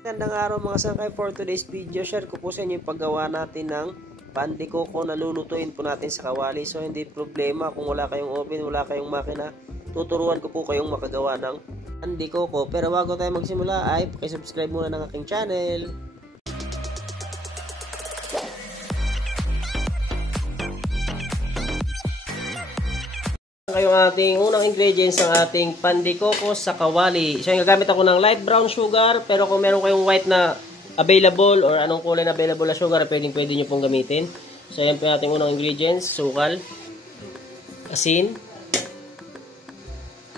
Magandang araw mga sangkay, for today's video, share ko po sa inyo yung paggawa natin ng pan de coco na lulutuin po natin sa kawali. So hindi problema kung wala kayong oven, wala kayong makina, tuturuan ko po kayong makagawa ng pan de coco. Pero bago tayo magsimula ay pakisubscribe muna ng aking channel. Yung ating unang ingredients ng ating pan de coco sa kawali. So, yung gagamit ako ng light brown sugar, pero kung meron kayong white na available or anong kulay na available na sugar, pwede nyo pong gamitin. So, yan po yung ating unang ingredients. Sukal, asin,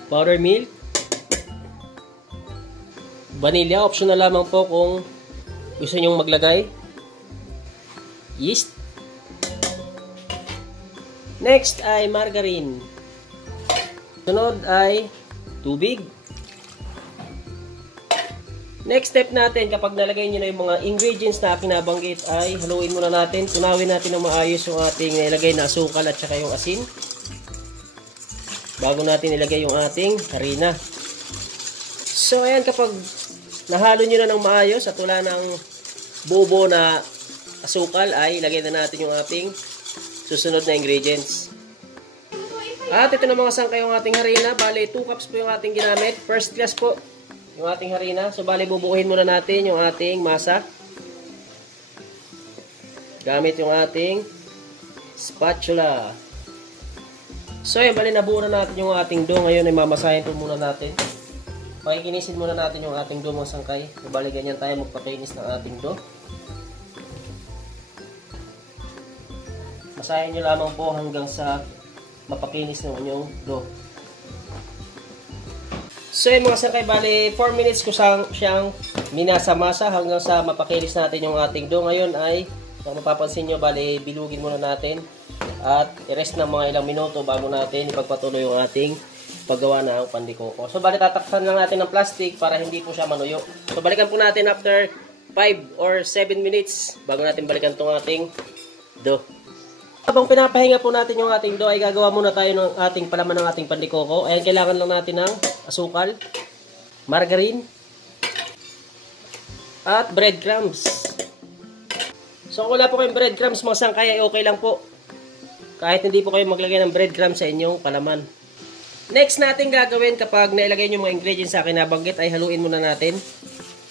powder milk, vanilla, optional lamang po kung gusto nyo maglagay, yeast. Next ay margarine. Sunod ay tubig. Next step natin, kapag nalagay nyo na yung mga ingredients na aking nabanggit, ay haluin muna natin. Tunawin natin ng maayos yung ating nilagay na asukal at saka yung asin. Bago natin ilagay yung ating harina. So ayan, kapag nahalo nyo na ng maayos at wala ng bubo na asukal, ay ilagay na natin yung ating susunod na ingredients. At ito na mga sangkay yung ating harina. Bale, 2 cups po yung ating ginamit. First class po yung ating harina. So, bale, bubuuhin muna natin yung ating masa. Gamit yung ating spatula. So, yun, bale, nabuo na natin yung ating dough. Ngayon, ay mamasahin po muna natin. Pakikinisin muna natin yung ating dough mga sangkay. So, bale, ganyan tayo magpakinis ng ating dough. Masahin nyo lamang po hanggang sa mapakinis ng inyong dough. So yun mga sangkay, bali 4 minutes ko siyang minasa-masa hanggang sa mapakinis natin yung ating dough. Ngayon ay, kung mapapansin nyo, bali bilugin muna natin at i-rest ng mga ilang minuto bago natin ipagpatuloy yung ating paggawa ng pan de coco. So bali tatakpan lang natin ng plastic para hindi po siya manuyo. So balikan po natin after 5 or 7 minutes bago natin balikan itong ating dough. Habang pinapahinga po natin yung ating dough, ay gagawa muna tayo ng ating palaman ng ating pan de coco. Ayan, kailangan lang natin ng asukal, margarine, at breadcrumbs. So kung wala po kayong breadcrumbs mga sangkay, ay okay lang po. Kahit hindi po kayo maglagay ng breadcrumbs sa inyong palaman. Next natin gagawin kapag nailagay nyo mga ingredients sa akin nabanggit, ay haluin muna natin.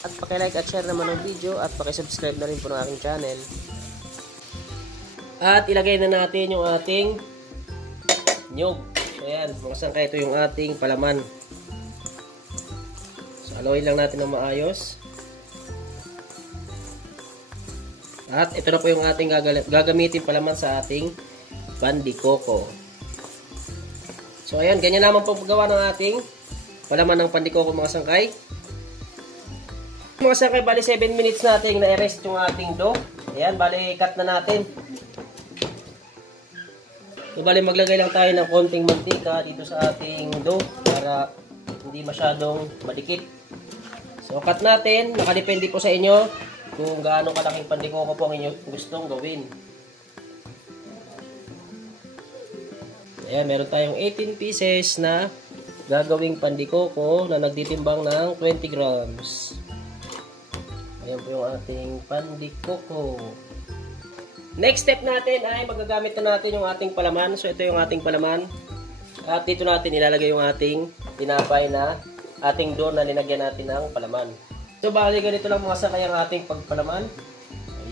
At pakilike at share naman ng video at pakisubscribe na rin po ng aking channel. At ilagay na natin yung ating nyog. So ayan, mga sangkay, ito yung ating palaman. So haluin lang natin ng maayos. At ito na po yung ating gagamitin palaman sa ating pan de coco. So ayan, ganyan naman po paggawa ng ating palaman ng pan de coco mga sangkay. Mga sangkay, bali 7 minutes natin na i-rest yung ating dough. Ayan, bali cut na natin. So, bali maglagay lang tayo ng konting mantika dito sa ating dough para hindi masyadong madikit. So, cut natin. Nakadepende po sa inyo kung gaano kalaking pan de coco po ang inyo gustong gawin. Ayan, meron tayong 18 pieces na gagawing pan de coco na nagtitimbang ng 20 grams. Ayan po yung ating pan de coco. Next step natin ay magagamit na natin yung ating palaman. So ito yung ating palaman. At dito natin ilalagay yung ating tinapay na ating dough na linagyan natin ng palaman. So bali ganito lang mga sangkay ang ating pagpalaman.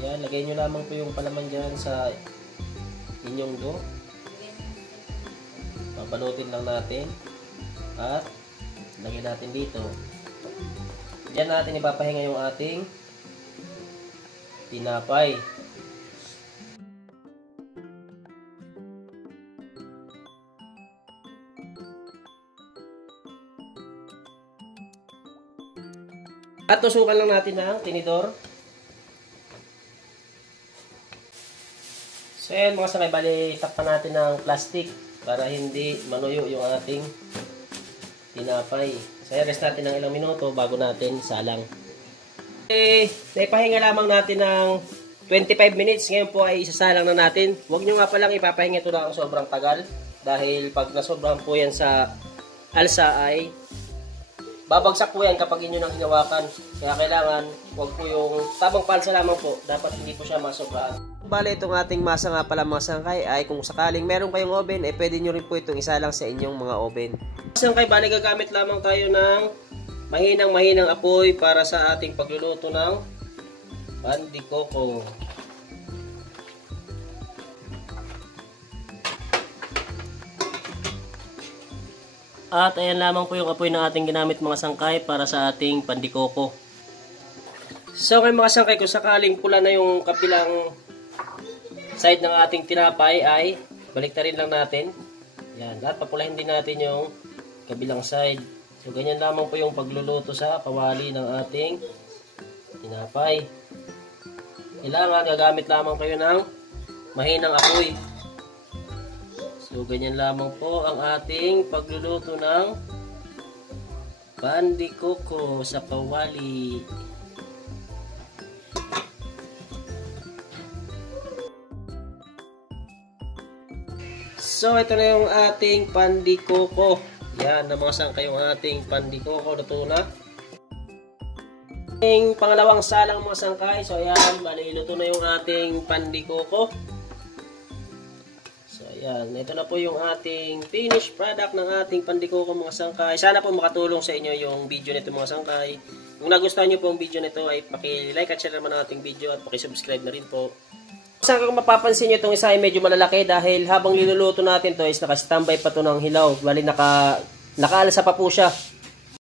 Ayan, lagay nyo lamang po yung palaman dyan sa inyong dough. Papalutin lang natin. At lagyan natin dito. Diyan natin ipapahinga yung ating tinapay. At tusukan lang natin ng tinidor. So yan mga sangkay, bali takpan natin ng plastic para hindi manuyo yung ating tinapay. So yan, rest natin ng ilang minuto bago natin salang. Naipahinga lamang natin ng 25 minutes. Ngayon po ay isasalang na natin. Huwag nyo nga palang ipapahinga ito na sobrang tagal. Dahil pag nasobrang po yan sa alsa ay babagsak po yan kapag inyo nang hinawakan. Kaya kailangan, huwag po yung tabang palsa lamang po. Dapat hindi po siya masobrahan. Bale, itong ating masa nga pala mga sangkay ay kung sakaling meron kayong oven, pwede nyo rin po itong isa lang sa inyong mga oven. Sangkay, bale gagamit lamang tayo ng mahinang apoy para sa ating pagluluto ng pandikoko. At ayan lamang po yung apoy na ating ginamit mga sangkay para sa ating pandikoko. So kay mga sangkay, kung sakaling pula na yung kapilang side ng ating tinapay ay baliktarin lang natin. Yan, at papulahin din natin yung kabilang side. So ganyan lamang po yung pagluluto sa kawali ng ating tinapay. Kailangan gagamit lamang kayo ng mahinang apoy. So, ganyan lamang po ang ating pagluluto ng pandikoko sa kawali. So, ito na yung ating pandikoko. Yan, namasan kayong ating pandikoko. Luto na. Ating pangalawang salang mga sangkay. So, ayan, bali, luto na yung ating pandikoko. Yan, ito na po yung ating finished product ng ating pandikoko mga sangkay. Sana po makatulong sa inyo yung video nito mga sangkay. Kung nagustuhan nyo po ang video nito ay paki-like at share naman ang ating video at paki-subscribe na rin po. Sangkay, kung mapapansin nyo itong isa ay medyo malalaki dahil habang niluluto natin to is naka-standby pa to ng hilaw. Bali nakaalsa pa po siya.